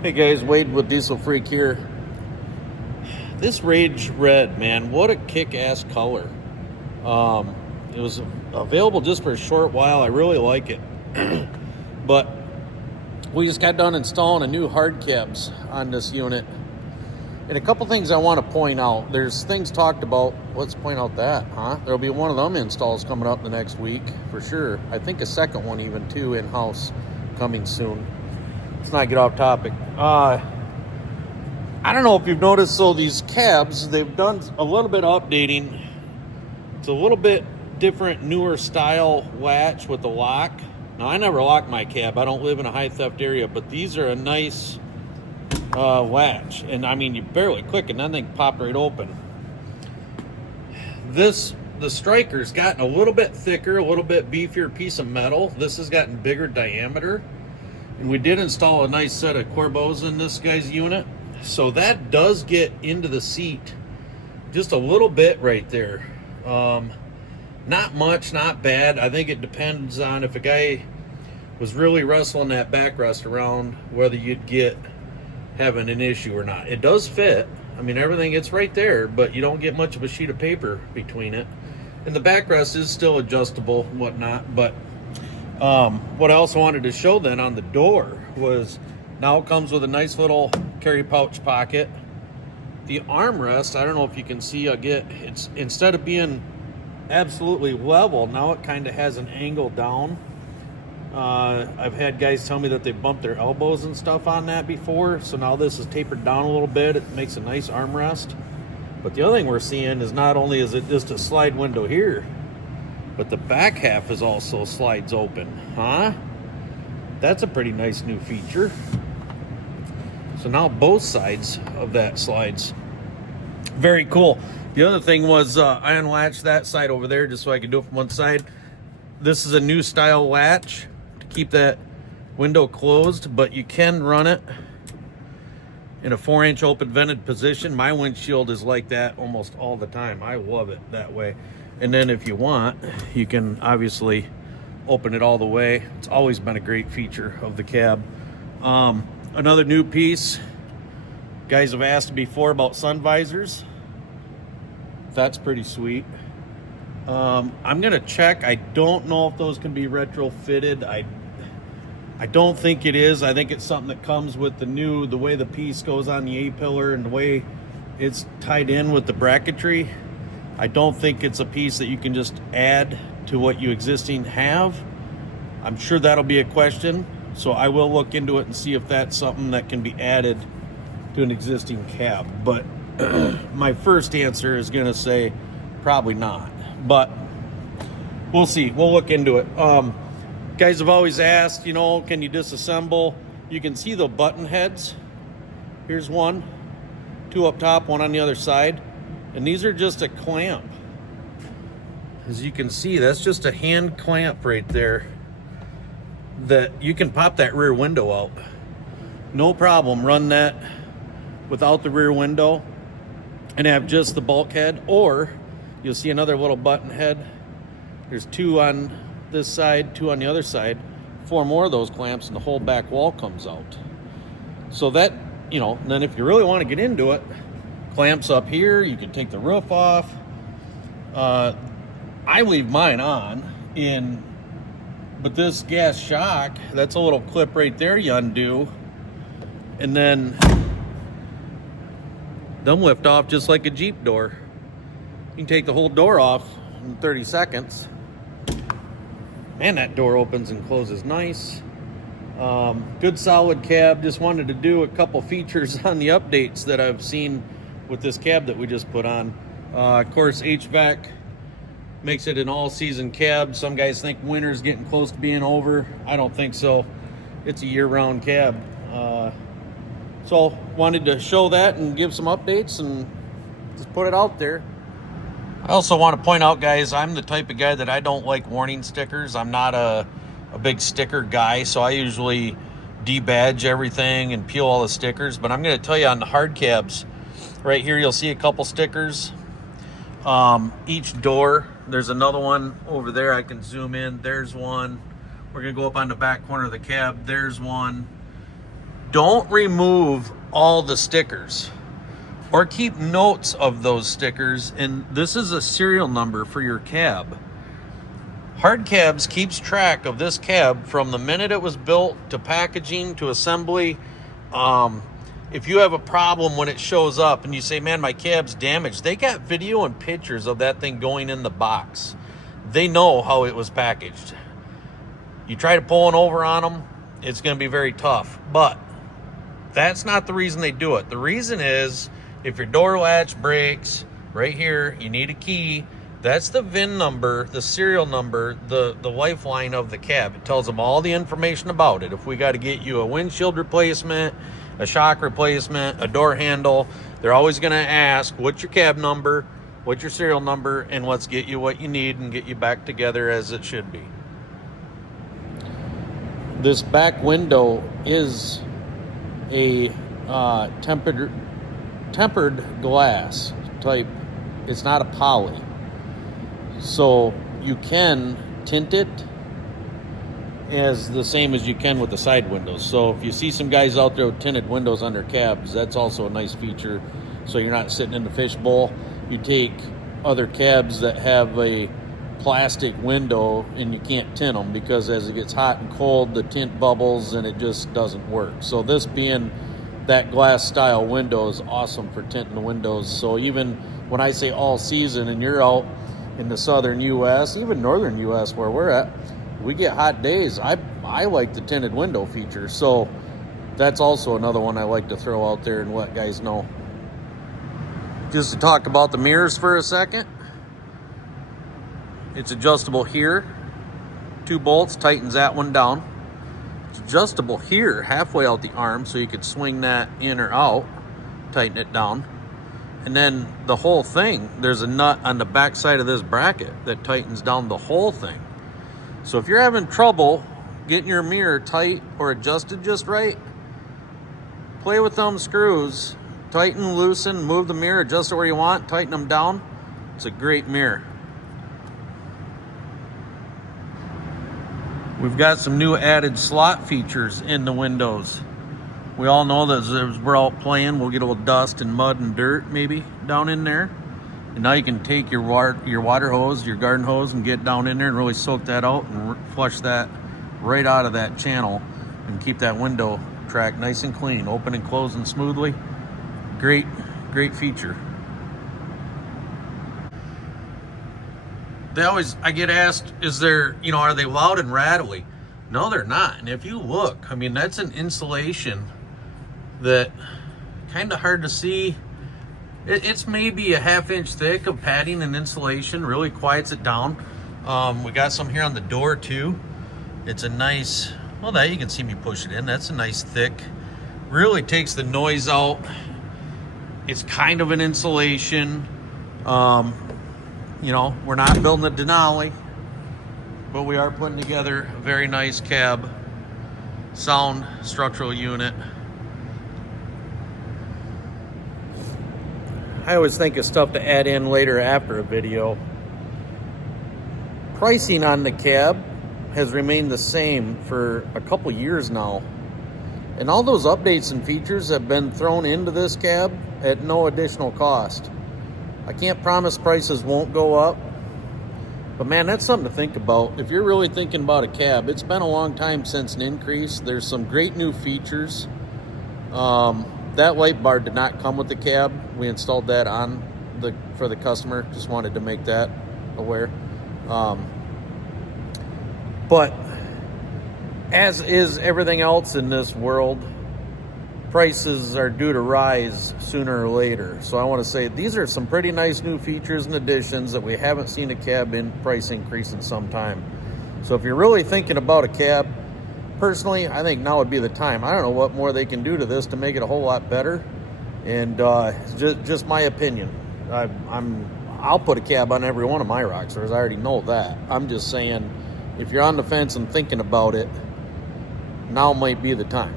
Hey guys, Wade with Diesel Freak here. This Rage Red, man, what a kick-ass color. It was available just for a short while. I really like it. But we just got done installing a new Hardcabs on this unit. And a couple things I want to point out. There's things talked about. Let's point out that, huh? There'll be one of them installs coming up the next week for sure. I think a second one even too in-house coming soon. Let's not get off topic. I don't know if you've noticed, so these cabs, they've done a little bit of updating. It's a little bit different, newer style latch with the lock. Now, I never lock my cab. I don't live in a high theft area, but these are a nice latch. And I mean, you barely click and then they pop right open. The striker's gotten a little bit thicker, a little bit beefier piece of metal. This has gotten bigger diameter. And we did install a nice set of corbos in this guy's unit. So that does get into the seat just a little bit right there. Not much, not bad. I think it depends on if a guy was really wrestling that backrest around, whether you'd get having an issue or not. It does fit. I mean, everything, it's right there, but you don't get much of a sheet of paper between it. And the backrest is still adjustable and whatnot. But what I also wanted to show then on the door was now it comes with a nice little carry pouch pocket. The armrest, I don't know if you can see, it's instead of being absolutely level, now it kind of has an angle down. I've had guys tell me that they bumped their elbows and stuff on that before, so now this is tapered down a little bit. It makes a nice armrest. But the other thing we're seeing is not only is it just a slide window here, but the back half is also slides open, huh? That's a pretty nice new feature. So now both sides of that slides. Very cool. The other thing was I unlatched that side over there just so I could do it from one side. This is a new style latch to keep that window closed, but you can run it in a 4-inch open vented position. My windshield is like that almost all the time. I love it that way. And then if you want, you can obviously open it all the way. It's always been a great feature of the cab. Another new piece. Guys have asked before about sun visors. That's pretty sweet. I'm gonna check. I don't know if those can be retrofitted. I don't think it is. I think it's something that comes with the way the piece goes on the A-pillar and the way it's tied in with the bracketry. I don't think it's a piece that you can just add to what you existing have. I'm sure that'll be a question, so I will look into it and see if that's something that can be added to an existing cab. But my first answer is gonna say probably not, but we'll see. We'll look into it. Guys have always asked, can you disassemble? You can see the button heads. Here's one, two up top, one on the other side. And these are just a clamp. As you can see, that's just a hand clamp right there that you can pop that rear window out. No problem. Run that without the rear window and have just the bulkhead, or you'll see another little button head. There's two on this side, two on the other side, 4 more of those clamps, and the whole back wall comes out. So that, then if you really want to get into it, clamps up here, you can take the roof off. I leave mine on but this gas shock, that's a little clip right there you undo, and then them lift off just like a Jeep door. You can take the whole door off in 30 seconds. Man, that door opens and closes nice. Good solid cab. Just wanted to do a couple features on the updates that I've seen with this cab that we just put on. Of course, HVAC makes it an all-season cab. Some guys think winter's getting close to being over. I don't think so. It's a year-round cab. So wanted to show that and give some updates and just put it out there. I also want to point out, guys, I'm the type of guy that I don't like warning stickers. I'm not a big sticker guy, so I usually debadge everything and peel all the stickers. But I'm going to tell you on the Hardcabs, right here you'll see a couple stickers. Each door, there's another one over there. I can zoom in. There's one. We're going to go up on the back corner of the cab. There's one. Don't remove all the stickers or keep notes of those stickers. And this is a serial number for your cab. Hardcabs keeps track of this cab from the minute it was built to packaging to assembly. If you have a problem when it shows up and you say, man, my cab's damaged, they got video and pictures of that thing going in the box. They know how it was packaged. You try to pull one over on them, it's going to be very tough. But that's not the reason they do it. The reason is if your door latch breaks, right here, you need a key. That's the VIN number, the serial number, the lifeline of the cab. It tells them all the information about it. If we got to get you a windshield replacement, a shock replacement, a door handle, they're always going to ask, what's your cab number, what's your serial number, and let's get you what you need and get you back together as it should be. This back window is a tempered glass type. It's not a poly. So you can tint it as the same as you can with the side windows. So if you see some guys out there with tinted windows on their cabs, that's also a nice feature. So you're not sitting in the fishbowl. You take other cabs that have a plastic window and you can't tint them because as it gets hot and cold, the tint bubbles and it just doesn't work. So this being that glass style window is awesome for tinting the windows. So even when I say all season and you're out in the southern U.S., even northern U.S. where we're at, we get hot days. I like the tinted window feature. So that's also another one I like to throw out there and let guys know. Just to talk about the mirrors for a second. It's adjustable here. 2 bolts, tightens that one down. It's adjustable here, halfway out the arm, so you could swing that in or out, tighten it down. And then the whole thing, there's a nut on the back side of this bracket that tightens down the whole thing. So if you're having trouble getting your mirror tight or adjusted just right, play with thumb screws, tighten, loosen, move the mirror, adjust it where you want, tighten them down. It's a great mirror. We've got some new added slot features in the windows. We all know that as we're out playing, we'll get a little dust and mud and dirt maybe down in there. And now you can take your water hose, your garden hose, and get down in there and really soak that out and flush that right out of that channel and keep that window track nice and clean, open and closing smoothly. Great feature. I get asked, are they loud and rattly? No, they're not. And if you look, I mean, that's an insulation that kind of hard to see. It's maybe a 1/2 inch thick of padding and insulation, really quiets it down. We got some here on the door too. It's a nice, well, that you can see me push it in. That's a nice thick, really takes the noise out. It's kind of an insulation. We're not building a Denali, but we are putting together a very nice cab sound structural unit. I always think of stuff to add in later after a video. Pricing on the cab has remained the same for a couple years now. And all those updates and features have been thrown into this cab at no additional cost. I can't promise prices won't go up, but man, that's something to think about. If you're really thinking about a cab, it's been a long time since an increase. There's some great new features. That light bar did not come with the cab. We installed that on for the customer. Just wanted to make that aware. But as is everything else in this world, prices are due to rise sooner or later. So I want to say these are some pretty nice new features and additions that we haven't seen a cab in price increase in some time. So if you're really thinking about a cab, personally, I think now would be the time. I don't know what more they can do to this to make it a whole lot better. And just my opinion. I'll put a cab on every one of my Roxors. I already know that. I'm just saying, if you're on the fence and thinking about it, now might be the time.